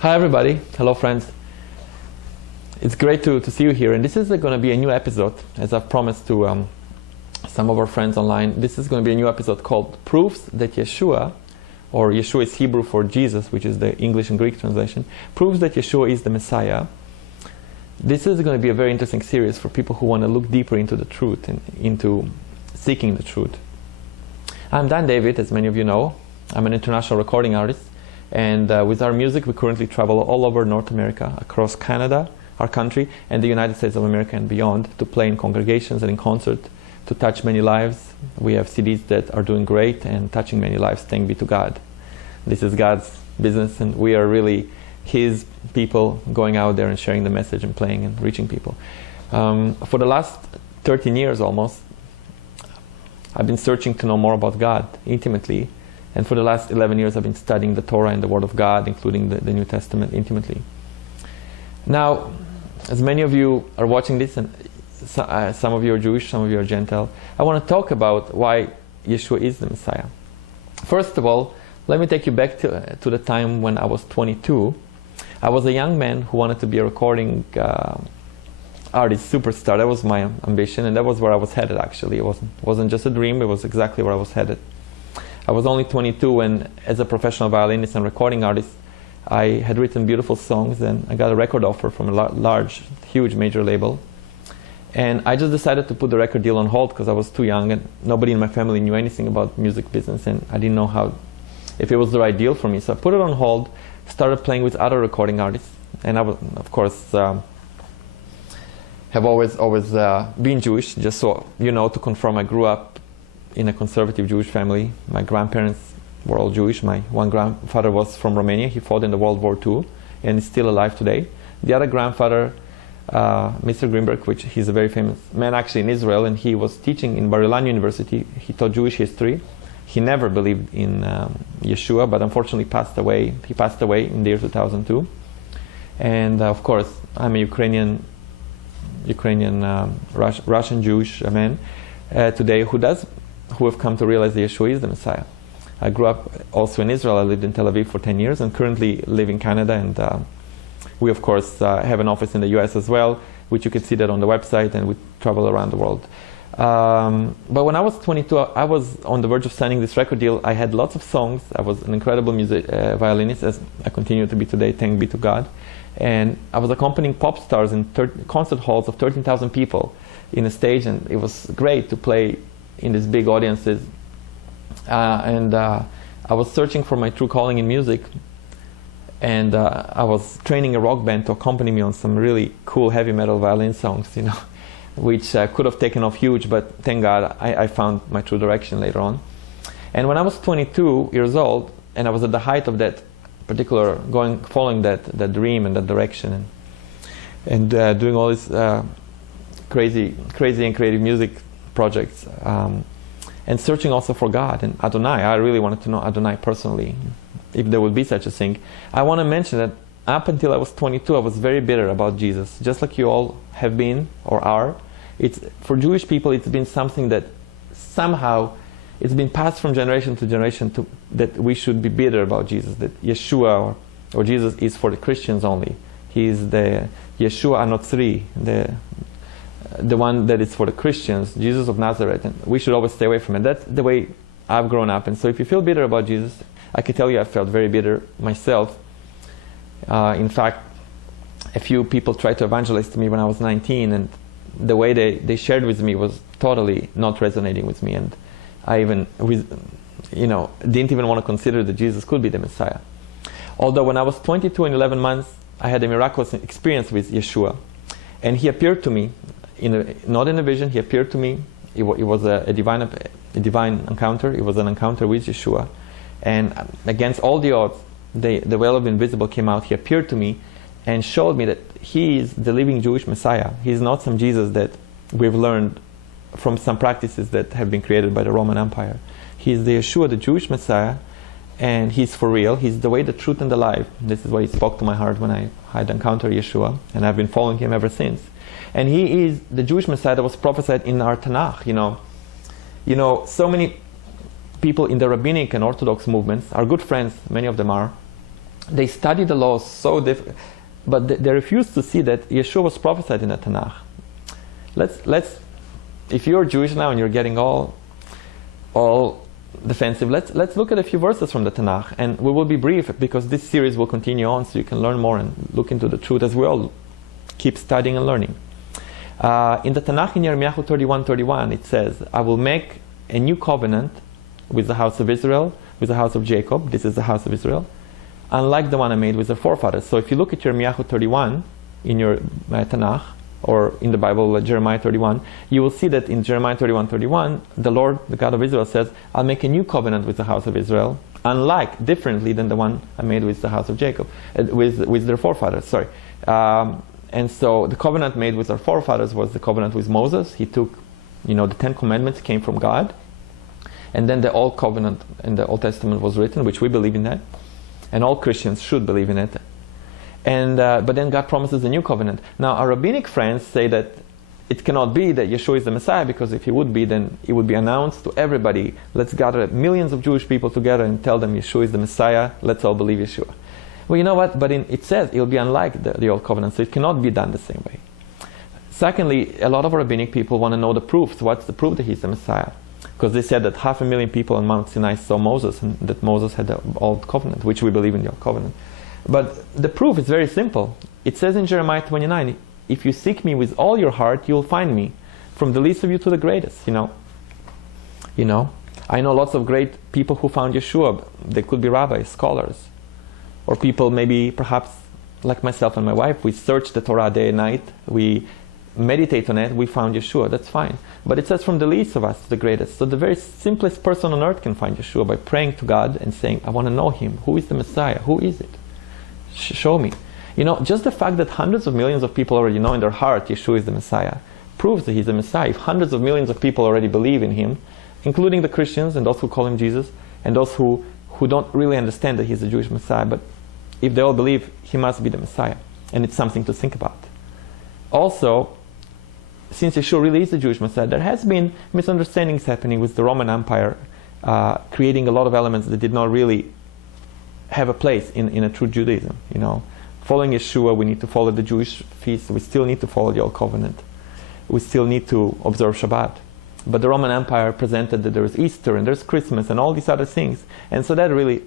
Hi everybody, hello friends. It's great to see you here, and this is going to be a new episode, as I've promised to some of our friends online. This is going to be a new episode called Proofs that Yeshua, or Yeshua is Hebrew for Jesus, which is the English and Greek translation, proves that Yeshua is the Messiah. This is going to be a very interesting series for people who want to look deeper into the truth and into seeking the truth. I'm Dan David, as many of you know. I'm an international recording artist, and with our music we currently travel all over North America, across Canada, our country, and the United States of America and beyond, to play in congregations and in concert, to touch many lives. We have CDs that are doing great and touching many lives. Thanks be to God. This is God's business, and we are really His people going out there and sharing the message and playing and reaching people. For the last 13 years almost, I've been searching to know more about God intimately, and for the last 11 years I've been studying the Torah and the Word of God, including the New Testament, intimately. Now, as many of you are watching this, and some of you are Jewish, some of you are Gentile, I want to talk about why Yeshua is the Messiah. First of all, let me take you back to the time when I was 22. I was a young man who wanted to be a recording artist, superstar. That was my ambition, and that was where I was headed, actually. It wasn't just a dream, it was exactly where I was headed. I was only 22 when, as a professional violinist and recording artist, I had written beautiful songs, and I got a record offer from a large, huge major label. And I just decided to put the record deal on hold because I was too young and nobody in my family knew anything about music business, and I didn't know if it was the right deal for me. So I put it on hold, started playing with other recording artists, and I was, of course, have always been Jewish. Just so you know, to confirm, I grew up in a conservative Jewish family. My grandparents were all Jewish. My one grandfather was from Romania. He fought in the World War II and is still alive today. The other grandfather, Mr. Greenberg, which he's a very famous man actually in Israel, and he was teaching in Bar Ilan University. He taught Jewish history. He never believed in Yeshua, but unfortunately passed away. He passed away in the year 2002. And of course, I'm a Ukrainian Russian Jewish man today who have come to realize that Yeshua is the Messiah. I grew up also in Israel. I lived in Tel Aviv for 10 years and currently live in Canada, and we of course have an office in the US as well, which you can see that on the website, and we travel around the world. But when I was 22, I was on the verge of signing this record deal. I had lots of songs. I was an incredible violinist, as I continue to be today, thanks be to God. And I was accompanying pop stars in concert halls of 13,000 people in a stage, and it was great to play in these big audiences. I was searching for my true calling in music, and I was training a rock band to accompany me on some really cool heavy metal violin songs, you know, which could have taken off huge, but thank God I found my true direction later on. And when I was 22 years old, and I was at the height of that particular following that dream and that direction, and doing all these crazy and creative music projects, and searching also for God and Adonai. I really wanted to know Adonai personally, if there would be such a thing. I want to mention that up until I was 22, I was very bitter about Jesus, just like you all have been or are. For Jewish people, it's been something that somehow it's been passed from generation to generation that we should be bitter about Jesus, that Yeshua or Jesus is for the Christians only. He is the Yeshua Anotzri, the one that is for the Christians, Jesus of Nazareth, and we should always stay away from it. That's the way I've grown up. And so if you feel bitter about Jesus, I can tell you I felt very bitter myself. In fact, a few people tried to evangelize to me when I was 19, and the way they shared with me was totally not resonating with me, and I even didn't even want to consider that Jesus could be the Messiah. Although when I was 22 and 11 months, I had a miraculous experience with Yeshua, and he appeared to me not in a vision. He appeared to me. It was a divine encounter. It was an encounter with Yeshua, and against all the odds, the veil of invisible came out. He appeared to me and showed me that he is the living Jewish Messiah. He is not some Jesus that we've learned from some practices that have been created by the Roman Empire. He is the Yeshua, the Jewish Messiah, and he's for real. He's the way, the truth, and the life. This is what he spoke to my heart when I had encountered Yeshua, and I've been following him ever since. And he is the Jewish Messiah that was prophesied in our Tanakh. You know, so many people in the rabbinic and Orthodox movements, our good friends, many of them are, They study the laws so but they refuse to see that Yeshua was prophesied in the Tanakh. Let's if you're Jewish now and you're getting all defensive, let's look at a few verses from the Tanakh, and we will be brief because this series will continue on, so you can learn more and look into the truth as we all keep studying and learning. In the Tanakh in Jeremiah 31:31 it says, I will make a new covenant with the house of Israel, with the house of Jacob. This is the house of Israel, unlike the one I made with their forefathers. So if you look at Jeremiah 31 in your Tanakh, or in the Bible, Jeremiah 31, you will see that in Jeremiah 31:31, the Lord, the God of Israel, says, I'll make a new covenant with the house of Israel, differently than the one I made with the house of Jacob, with their forefathers, sorry. And so the covenant made with our forefathers was the covenant with Moses. He took, the 10 Commandments came from God. And then the Old Covenant in the Old Testament was written, which we believe in that. And all Christians should believe in it. And but then God promises a new covenant. Now our rabbinic friends say that it cannot be that Yeshua is the Messiah, because if he would be, then it would be announced to everybody. Let's gather millions of Jewish people together and tell them Yeshua is the Messiah. Let's all believe Yeshua. Well, you know what? But it says it will be unlike the Old Covenant, so it cannot be done the same way. Secondly, a lot of rabbinic people want to know the proofs. What's the proof that he's the Messiah? Because they said that 500,000 people on Mount Sinai saw Moses, and that Moses had the Old Covenant, which we believe in the Old Covenant. But the proof is very simple. It says in Jeremiah 29, if you seek me with all your heart, you'll find me, from the least of you to the greatest. I know lots of great people who found Yeshua. They could be rabbis, scholars, or people maybe perhaps like myself and my wife. We search the Torah day and night. We meditate on it. We found Yeshua. That's fine. But it says from the least of us to the greatest. So the very simplest person on earth can find Yeshua by praying to God and saying, I want to know him. Who is the Messiah? Who is it? Show me. Just the fact that hundreds of millions of people already know in their heart Yeshua is the Messiah proves that he's the Messiah. If hundreds of millions of people already believe in him, including the Christians and those who call him Jesus, and those who don't really understand that he's the Jewish Messiah, but if they all believe, he must be the Messiah. And it's something to think about. Also, since Yeshua really is the Jewish Messiah, there has been misunderstandings happening with the Roman Empire, creating a lot of elements that did not really have a place in a true Judaism. Following Yeshua, we need to follow the Jewish feasts. We still need to follow the Old Covenant. We still need to observe Shabbat. But the Roman Empire presented that there's Easter and there's Christmas and all these other things. And so that really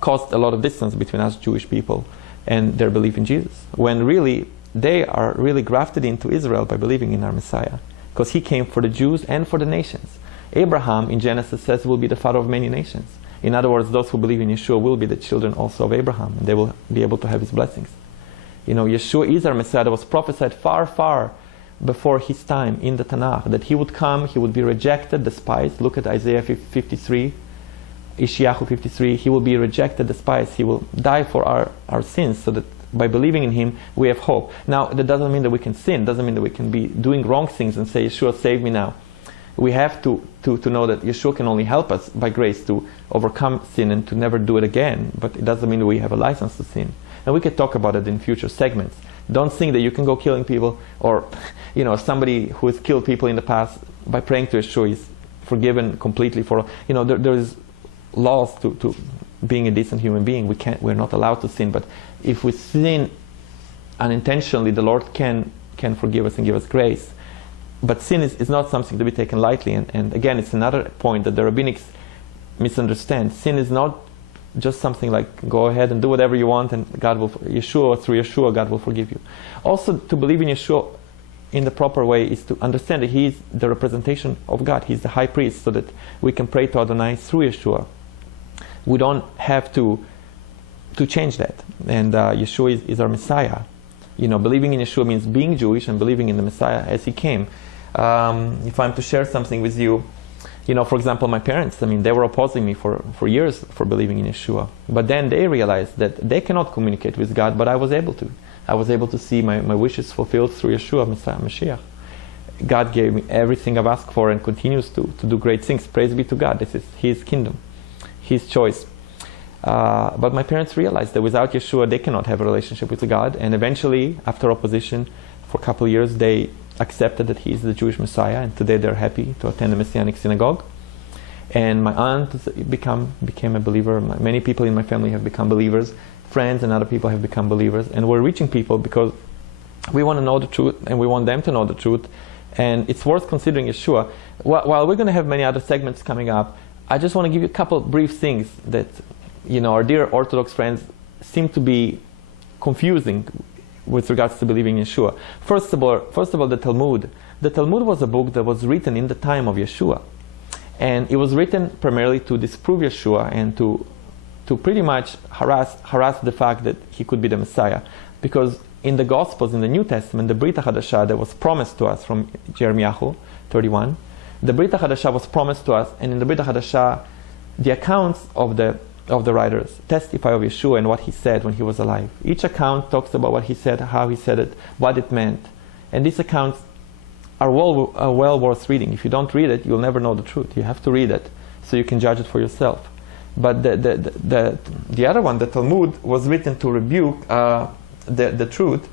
caused a lot of distance between us Jewish people and their belief in Jesus. When really, they are really grafted into Israel by believing in our Messiah. Because he came for the Jews and for the nations. Abraham in Genesis says will be the father of many nations. In other words, those who believe in Yeshua will be the children also of Abraham, and they will be able to have his blessings. Yeshua is our Messiah that was prophesied far, far before his time in the Tanakh, that he would come, he would be rejected, despised. Look at Isaiah 53, Ishiyahu 53. He will be rejected, despised. He will die for our sins, so that by believing in him, we have hope. Now, that doesn't mean that we can sin, doesn't mean that we can be doing wrong things and say, Yeshua, save me now. We have to know that Yeshua can only help us by grace to overcome sin and to never do it again. But it doesn't mean that we have a license to sin. And we can talk about it in future segments. Don't think that you can go killing people, or somebody who has killed people in the past, by praying to Yeshua is forgiven completely for. There's laws to being a decent human being. We're not allowed to sin. But if we sin unintentionally, the Lord can forgive us and give us grace. But sin is not something to be taken lightly. And again, it's another point that the rabbinics misunderstand. Sin is not just something like go ahead and do whatever you want and God will, through Yeshua, God will forgive you. Also, to believe in Yeshua in the proper way is to understand that he is the representation of God. He's the high priest, so that we can pray to Adonai through Yeshua. We don't have to change that. And Yeshua is our Messiah. Believing in Yeshua means being Jewish and believing in the Messiah as he came. If I'm to share something with you, for example, my parents, they were opposing me for years for believing in Yeshua. But then they realized that they cannot communicate with God, but I was able to. I was able to see my wishes fulfilled through Yeshua, Messiah, Mashiach. God gave me everything I've asked for and continues to do great things. Praise be to God. This is his kingdom, his choice. But my parents realized that without Yeshua, they cannot have a relationship with God. And eventually, after opposition, for a couple of years, they accepted that he is the Jewish Messiah. And today they're happy to attend the Messianic synagogue. And my aunt became a believer. Many people in my family have become believers. Friends and other people have become believers. And we're reaching people because we want to know the truth, and we want them to know the truth. And it's worth considering Yeshua. While we're going to have many other segments coming up, I just want to give you a couple brief things that, our dear Orthodox friends seem to be confusing with regards to believing in Yeshua. First of all, the Talmud. The Talmud was a book that was written in the time of Yeshua. And it was written primarily to disprove Yeshua and to pretty much harass the fact that he could be the Messiah. Because in the Gospels, in the New Testament, the Brit HaDasha that was promised to us from Jeremiah 31, the Brit HaDasha was promised to us, and in the Brit HaDasha, the accounts of the writers testify of Yeshua and what he said when he was alive. Each account talks about what he said, how he said it, what it meant. And these accounts are well worth reading. If you don't read it, you'll never know the truth. You have to read it so you can judge it for yourself. But the other one, the Talmud, was written to rebuke the truth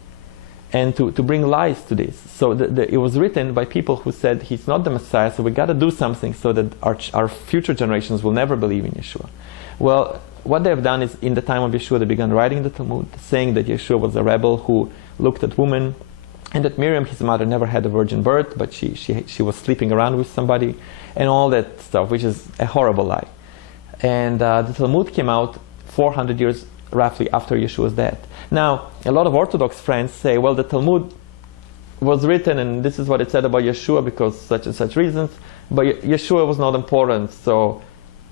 and to bring lies to this. So it was written by people who said he's not the Messiah, so we got to do something so that our future generations will never believe in Yeshua. Well, what they have done is, in the time of Yeshua, they began writing the Talmud, saying that Yeshua was a rebel who looked at women, and that Miriam, his mother, never had a virgin birth, but she was sleeping around with somebody, and all that stuff, which is a horrible lie. And the Talmud came out 400 years roughly after Yeshua's death. Now, a lot of Orthodox friends say, well, the Talmud was written and this is what it said about Yeshua because such and such reasons, but Yeshua was not important, so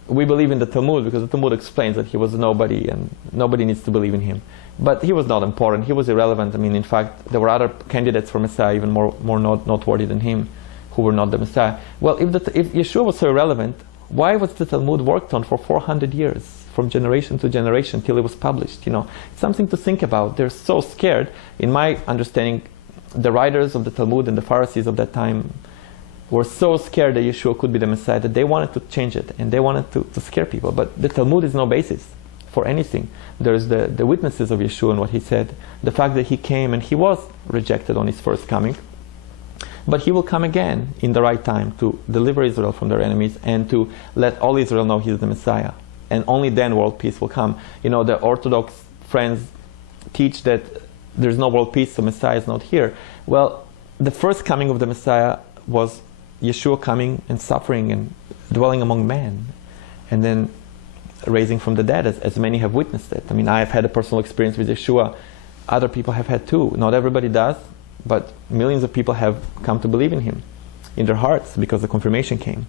we believe in the Talmud because the Talmud explains that he was nobody and nobody needs to believe in him. But he was not important, he was irrelevant. I mean, in fact, there were other candidates for Messiah even more noteworthy than him who were not the Messiah. Well, if Yeshua was so irrelevant, why was the Talmud worked on for 400 years, from generation to generation, till it was published? It's something to think about. They're so scared. In my understanding, the writers of the Talmud and the Pharisees of that time were so scared that Yeshua could be the Messiah that they wanted to change it, and they wanted to scare people. But the Talmud is no basis for anything. There's the witnesses of Yeshua and what he said, the fact that he came and he was rejected on his first coming, but he will come again in the right time to deliver Israel from their enemies and to let all Israel know he's the Messiah. And only then world peace will come. The Orthodox friends teach that there's no world peace, so Messiah is not here. Well, the first coming of the Messiah was Yeshua coming and suffering and dwelling among men, and then raising from the dead, as many have witnessed it. I mean, I have had a personal experience with Yeshua. Other people have had too. Not everybody does, but millions of people have come to believe in him in their hearts because the confirmation came.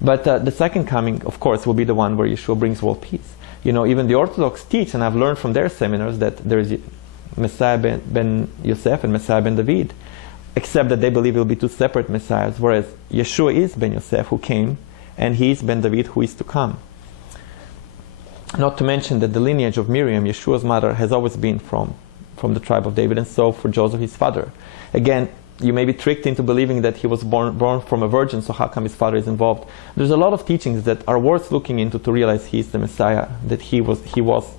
But the second coming, of course, will be the one where Yeshua brings world peace. Even the Orthodox teach, and I've learned from their seminars, that there is Messiah ben Yosef and Messiah ben David, except that they believe it will be two separate Messiahs, whereas Yeshua is ben Yosef, who came, and he is ben David, who is to come. Not to mention that the lineage of Miriam, Yeshua's mother, has always been from the tribe of David, and so for Joseph, his father. Again, you may be tricked into believing that he was born from a virgin, so how come his father is involved? There's a lot of teachings that are worth looking into to realize he is the Messiah, that he was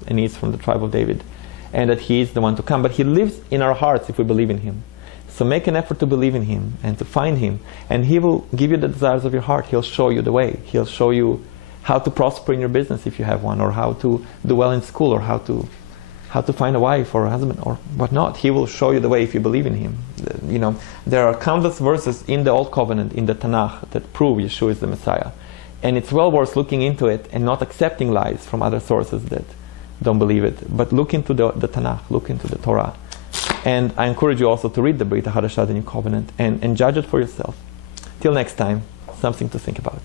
and is from the tribe of David, and that he is the one to come. But he lives in our hearts if we believe in him. So make an effort to believe in him and to find him, and he will give you the desires of your heart. He'll show you the way. He'll show you how to prosper in your business if you have one, or how to do well in school, or how to find a wife or a husband or whatnot. He will show you the way if you believe in him. There are countless verses in the Old Covenant, in the Tanakh, that prove Yeshua is the Messiah. And it's well worth looking into it and not accepting lies from other sources that don't believe it. But look into the Tanakh, look into the Torah. And I encourage you also to read the Brit HaDasha, the New Covenant, and judge it for yourself. Till next time, something to think about.